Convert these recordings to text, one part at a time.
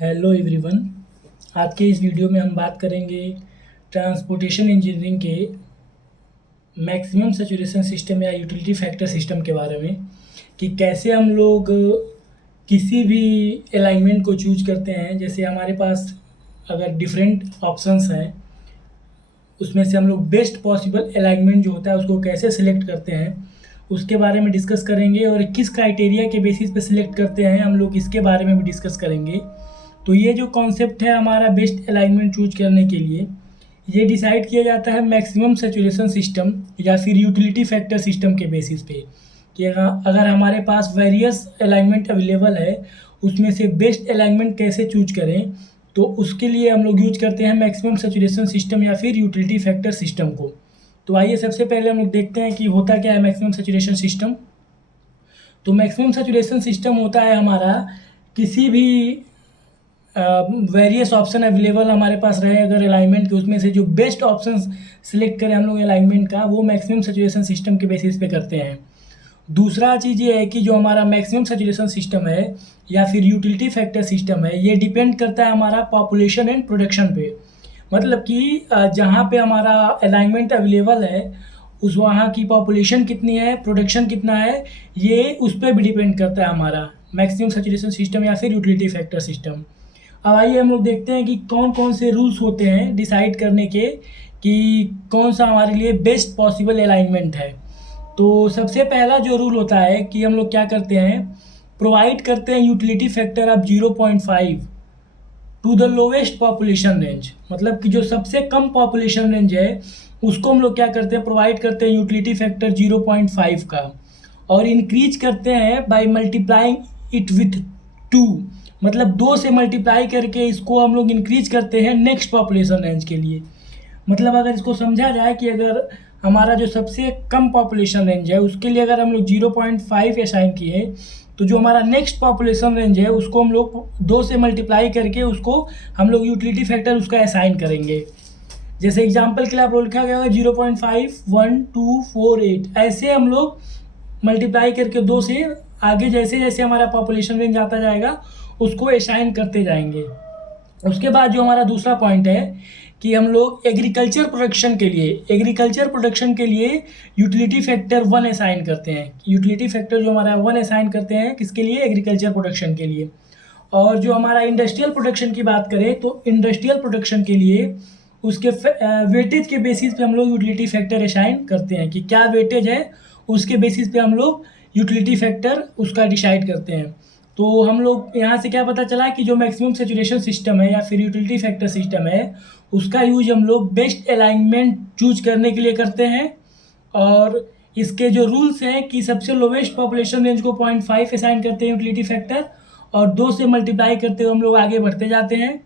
Hello everyone. आज के इस वीडियो में हम बात करेंगे ट्रांसपोर्टेशन इंजीनियरिंग के मैक्सिमम सैचुरेशन सिस्टम या यूटिलिटी फैक्टर सिस्टम के बारे में कि कैसे हम लोग किसी भी अलाइनमेंट को चूज करते हैं। जैसे हमारे पास अगर डिफरेंट ऑप्शंस हैं, उसमें से हम लोग बेस्ट पॉसिबल अलाइनमेंट जो होता है उसको कैसे सिलेक्ट करते हैं, उसके बारे में डिस्कस करेंगे। और किस क्राइटेरिया के बेसिस पे सिलेक्ट करते हैं हम लोग, इसके बारे में भी डिस्कस करेंगे। तो ये जो कॉन्सेप्ट है हमारा बेस्ट अलाइनमेंट चूज करने के लिए, ये डिसाइड किया जाता है मैक्सिमम सैचुरेशन सिस्टम या फिर यूटिलिटी फैक्टर सिस्टम के बेसिस पे कि अगर हमारे पास वेरियस अलाइनमेंट अवेलेबल है, उसमें से बेस्ट अलाइनमेंट कैसे चूज करें। तो उसके लिए हम लोग यूज करते हैं मैक्सिमम सैचुरेशन सिस्टम या फिर यूटिलिटी फैक्टर सिस्टम को। तो आइए सबसे पहले हम लोग देखते हैं कि होता क्या है मैक्सिमम सैचुरेशन सिस्टम। तो मैक्सिमम सैचुरेशन सिस्टम होता है हमारा किसी भी वेरियस ऑप्शन अवेलेबल हमारे पास रहे अगर अलाइनमेंट के, उसमें से जो बेस्ट ऑप्शन सिलेक्ट करें हम लोग अलाइनमेंट का, वो मैक्सिमम सैचुरेशन सिस्टम के बेसिस पे करते हैं। दूसरा चीज़ ये है कि जो हमारा मैक्सिमम सैचुरेशन सिस्टम है या फिर यूटिलिटी फैक्टर सिस्टम है, ये डिपेंड करता है हमारा पॉपुलेशन एंड प्रोडक्शन पे। मतलब कि जहाँ पे हमारा अलाइनमेंट अवेलेबल है उस वहाँ की पॉपुलेशन कितनी है, प्रोडक्शन कितना है, ये उस पर भी डिपेंड करता है हमारा मैक्सिमम सैचुरेशन सिस्टम या फिर यूटिलिटी फैक्टर सिस्टम। अब आइए हम लोग देखते हैं कि कौन कौन से रूल्स होते हैं डिसाइड करने के कि कौन सा हमारे लिए बेस्ट पॉसिबल अलाइनमेंट है। तो सबसे पहला जो रूल होता है कि हम लोग क्या करते हैं, प्रोवाइड करते हैं utility factor of 0.5 to the lowest population range. मतलब कि जो सबसे कम पॉपुलेशन रेंज है उसको हम लोग क्या करते हैं, प्रोवाइड करते हैं यूटिलिटी फैक्टर 0.5 का, और इंक्रीज करते हैं बाय मल्टीप्लाइंग इट विथ 2। मतलब 2 से मल्टीप्लाई करके इसको हम लोग इंक्रीज करते हैं नेक्स्ट पॉपुलेशन रेंज के लिए। मतलब अगर इसको समझा जाए कि अगर हमारा जो सबसे कम पॉपुलेशन रेंज है उसके लिए अगर हम लोग 0.5 असाइन किए, तो जो हमारा नेक्स्ट पॉपुलेशन रेंज है उसको हम लोग 2 से मल्टीप्लाई करके उसको हम लोग यूटिलिटी फैक्टर उसका असाइन करेंगे। जैसे एग्जांपल के लिए आप लोग लिखा गया होगा 0.51248, ऐसे हम लोग मल्टीप्लाई करके 2 से आगे जैसे जैसे हमारा पॉपुलेशन रेंज आता जाएगा उसको असाइन करते जाएंगे। उसके बाद जो हमारा दूसरा पॉइंट है कि हम लोग एग्रीकल्चर प्रोडक्शन के लिए यूटिलिटी फैक्टर 1 असाइन करते हैं। यूटिलिटी फैक्टर जो हमारा 1 असाइन करते हैं किसके लिए, एग्रीकल्चर प्रोडक्शन के लिए। और जो हमारा इंडस्ट्रियल प्रोडक्शन की बात करें तो इंडस्ट्रियल प्रोडक्शन के लिए उसके वेटेज के बेसिस पे हम लोग यूटिलिटी फैक्टर असाइन करते हैं कि क्या वेटेज है, उसके बेसिस पे हम लोग यूटिलिटी फैक्टर उसका डिसाइड करते हैं। तो हम लोग यहाँ से क्या पता चला कि जो मैक्सिमम सैचुरेशन सिस्टम है या फिर यूटिलिटी फैक्टर सिस्टम है उसका यूज हम लोग बेस्ट अलाइनमेंट चूज करने के लिए करते हैं। और इसके जो रूल्स हैं कि सबसे लोवेस्ट पॉपुलेशन रेंज को 0.5 असाइन करते हैं यूटिलिटी फैक्टर, और 2 से मल्टीप्लाई करते हुए हम लोग आगे बढ़ते जाते हैं।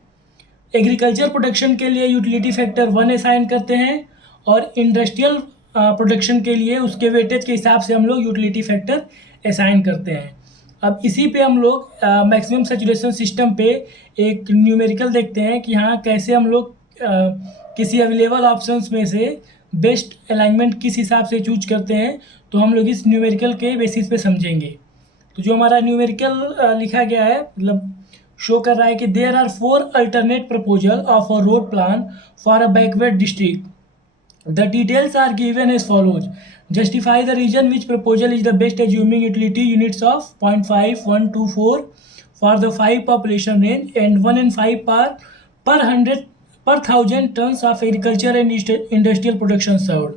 एग्रीकल्चर प्रोडक्शन के लिए यूटिलिटी फैक्टर 1 असाइन करते हैं, और इंडस्ट्रियल प्रोडक्शन के लिए उसके वेटेज के हिसाब से हम लोग यूटिलिटी फैक्टर असाइन करते हैं। अब इसी पे हम लोग मैक्सिमम सैचुरेशन सिस्टम पे एक न्यूमेरिकल देखते हैं कि हाँ कैसे हम लोग किसी अवेलेबल ऑप्शंस में से बेस्ट अलाइनमेंट किस हिसाब से चूज करते हैं। तो हम लोग इस न्यूमेरिकल के बेसिस पे समझेंगे। तो जो हमारा न्यूमेरिकल लिखा गया है, मतलब शो कर रहा है कि there are 4 alternate proposal of a road plan for a backward district. The details are given as follows. Justify the region which proposal is the best, assuming utility units of 0.5, 1, 2, 4 for the 5 population range and 1 and 5 per 100 per 1000 tons of agriculture and industrial production served।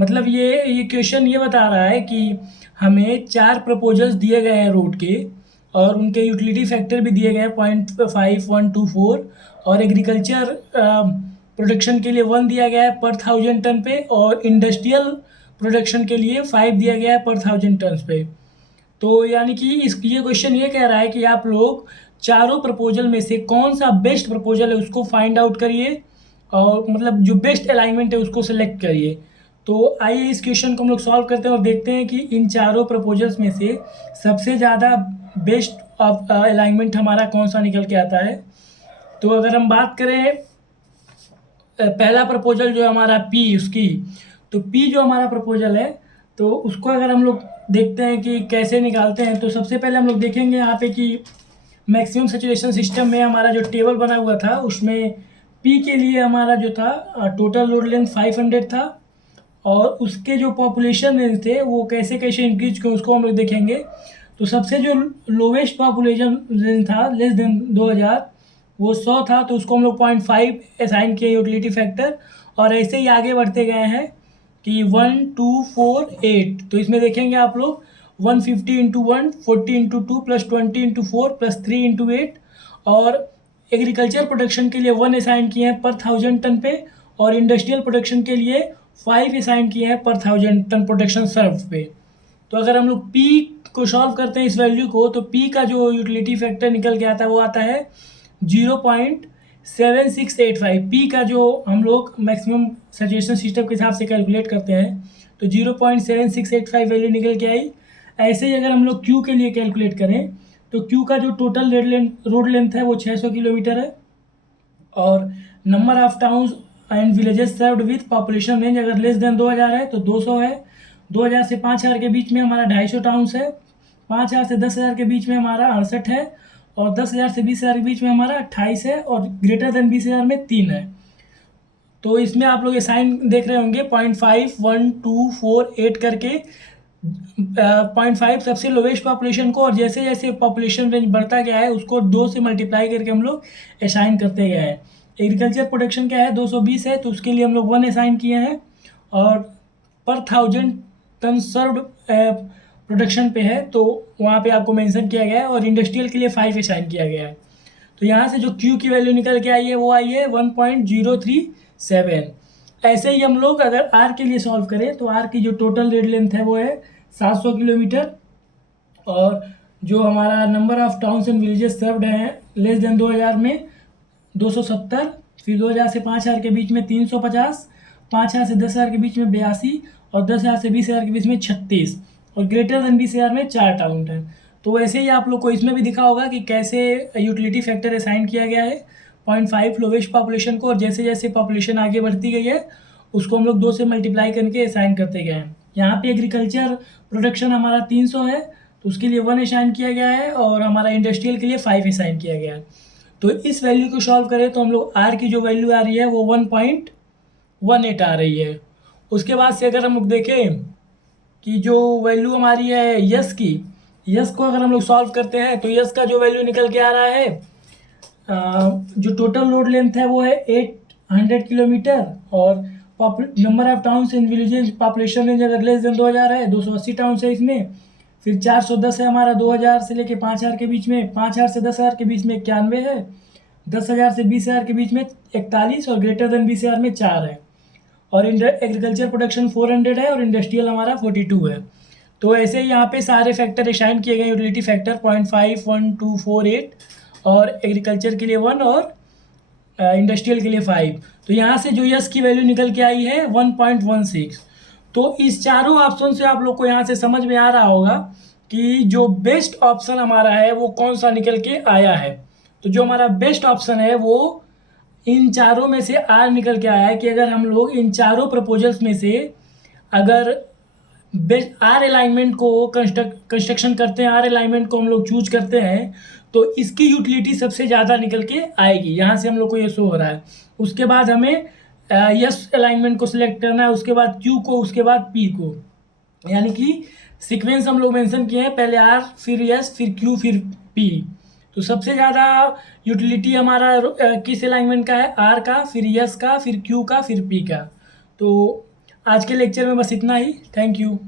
मतलब ये question ये बता रहा है कि हमें 4 proposals दिए गए हैं रोड के, और उनके यूटिलिटी फैक्टर भी दिए गए हैं 0.5, 1, 2, 4, और एग्रीकल्चर प्रोडक्शन के लिए 1 दिया गया है पर 1000 टन पे, और इंडस्ट्रियल प्रोडक्शन के लिए 5 दिया गया है पर 1000 टन पे। तो यानी कि ये क्वेश्चन ये कह रहा है कि आप लोग चारों प्रपोजल में से कौन सा बेस्ट प्रपोजल है उसको फाइंड आउट करिए, और मतलब जो बेस्ट अलाइनमेंट है उसको सेलेक्ट करिए। तो आइए इस क्वेश्चन को हम लोग सॉल्व करते हैं और देखते हैं कि इन चारों प्रपोजल्स में से सबसे ज़्यादा बेस्ट अलाइनमेंट हमारा कौन सा निकल के आता है। तो अगर हम बात करें पहला प्रपोजल जो हमारा पी उसकी, तो पी जो हमारा प्रपोजल है तो उसको अगर हम लोग देखते हैं कि कैसे निकालते हैं, तो सबसे पहले हम लोग देखेंगे यहाँ पे कि मैक्सिमम सैचुरेशन सिस्टम में हमारा जो टेबल बना हुआ था उसमें पी के लिए हमारा जो था टोटल लोड लेंथ 500 था, और उसके जो पॉपुलेशन रेंज थे वो कैसे कैसे इंक्रीज किए उसको हम लोग देखेंगे। तो सबसे जो लोवेस्ट पॉपुलेशन रेंज था लेस देन 2000 वो 100 था, तो उसको हम लोग 0.5 असाइन किए यूटिलिटी फैक्टर, और ऐसे ही आगे बढ़ते गए हैं कि 1 2 4 8। तो इसमें देखेंगे आप लोग 150 into 1 40 into 2 plus 20 into 4 plus 3 into 8, और एग्रीकल्चर प्रोडक्शन के लिए 1 असाइन किए हैं पर 1000 टन पे, और इंडस्ट्रियल प्रोडक्शन के लिए 5 असाइन किए हैं पर 1000 टन प्रोडक्शन सर्व पे। तो अगर हम लोग पी को सॉल्व करते हैं इस वैल्यू को, तो पी का जो यूटिलिटी फैक्टर निकल के आता है वो आता है 0.7685। पी का जो हम लोग मैक्सिमम सैचुरेशन सिस्टम के हिसाब से कैलकुलेट करते हैं तो 0.7685 वैल्यू निकल के आई। ऐसे ही अगर हम लोग क्यू के लिए कैलकुलेट करें तो क्यू का जो टोटल रोड लेंथ है वो 600 किलोमीटर है, और number of towns and villages served with population range अगर लेस देन 2000 है तो 200 है। 2000 से 5000 के बीच में हमारा 250 टाउन्स है। 5000 से 10,000 के बीच में हमारा 68 है, और 10,000 से 20,000 के बीच में हमारा 28 है, और ग्रेटर देन 20,000 में 3 है। तो इसमें आप लोग ये साइन देख रहे होंगे 0.5 1 2 4 8 करके 0.5 सबसे लोवेस्ट पॉपुलेशन को, और जैसे जैसे पॉपुलेशन रेंज बढ़ता गया है उसको 2 से मल्टीप्लाई करके हम लोग असाइन करते गए हैं। एग्रीकल्चर प्रोडक्शन क्या है 220 है, तो उसके लिए हम लोग 1 असाइन किए हैं, और पर 1000 टन सर्व्ड प्रोडक्शन पे है तो वहाँ पे आपको मेंशन किया गया है, और इंडस्ट्रियल के लिए 5 असाइन किया गया है। तो यहाँ से जो क्यू की वैल्यू निकल के आई है वो आई है 1.037। ऐसे ही हम लोग अगर आर के लिए सॉल्व करें तो आर की जो टोटल रेड लेंथ है वो है 700 किलोमीटर, और जो हमारा number of towns and villages served हैं लेस देन 2000 में 270, फिर 2000 से 5000 के बीच में 350, 5000 से 10,000 के बीच में 82, और 10,000 से 20,000 के बीच में 36, और ग्रेटर देन 20,000 में 4 टाउन है। तो वैसे ही आप लोग को इसमें भी दिखा होगा कि कैसे यूटिलिटी फैक्टर असाइन किया गया है 0.5 लोवेस्ट पॉपुलेशन को, और जैसे जैसे पॉपुलेशन आगे बढ़ती गई है उसको हम लोग 2 से मल्टीप्लाई करके असाइन करते गए हैं। यहाँ पे एग्रीकल्चर प्रोडक्शन हमारा 300 है तो उसके लिए 1 असाइन किया गया है, और हमारा इंडस्ट्रियल के लिए 5 असाइन किया गया है। तो इस वैल्यू को सॉल्व करें तो हम लोग आर की जो वैल्यू आ रही है वो 1.18 आ रही है। उसके बाद से अगर हम लोग देखें कि जो वैल्यू हमारी है यस की, यस को अगर हम लोग सॉल्व करते हैं तो यस का जो वैल्यू निकल के आ रहा है जो टोटल लोड लेंथ है वो है 800 किलोमीटर, और number of towns in villages population range अगर लेस देन 2000 है 280 टाउन्स है इसमें, फिर 410 है हमारा 2000 से लेके 5000 के बीच में, 5000 से 10,000 के बीच में 91 है, 10,000 से 20,000 के बीच में 41, और ग्रेटर देन 20,000 में 4 है, और एग्रीकल्चर प्रोडक्शन 400 है, और इंडस्ट्रियल हमारा 42 है। तो ऐसे ही यहाँ पे सारे फैक्टर असाइन किए गए यूटिलिटी फैक्टर 0.5 1 2 4 8, और एग्रीकल्चर के लिए 1 और इंडस्ट्रियल के लिए 5। तो यहाँ से जो यस की वैल्यू निकल के आई है 1.16। तो इस चारों ऑप्शन से आप लोग को यहाँ से समझ में आ रहा होगा कि जो बेस्ट ऑप्शन हमारा है वो कौन सा निकल के आया है। तो जो हमारा बेस्ट ऑप्शन है वो इन चारों में से आर निकल के आया है कि अगर हम लोग इन चारों प्रपोजल्स में से अगर बेस्ट आर अलाइनमेंट को कंस्ट्रक्शन करते हैं, आर अलाइनमेंट को हम लोग चूज करते हैं तो इसकी यूटिलिटी सबसे ज़्यादा निकल के आएगी। यहाँ से हम लोग को ये शो हो रहा है। उसके बाद हमें यस अलाइनमेंट को सिलेक्ट करना है, उसके बाद क्यू को, उसके बाद पी को, यानी कि सीक्वेंस हम लोग मेंशन किए हैं, पहले आर फिर यस फिर क्यू फिर पी। तो सबसे ज़्यादा यूटिलिटी हमारा किस अलाइनमेंट का है, आर का, फिर यस का, फिर क्यू का, फिर पी का। तो आज के लेक्चर में बस इतना ही। Thank you.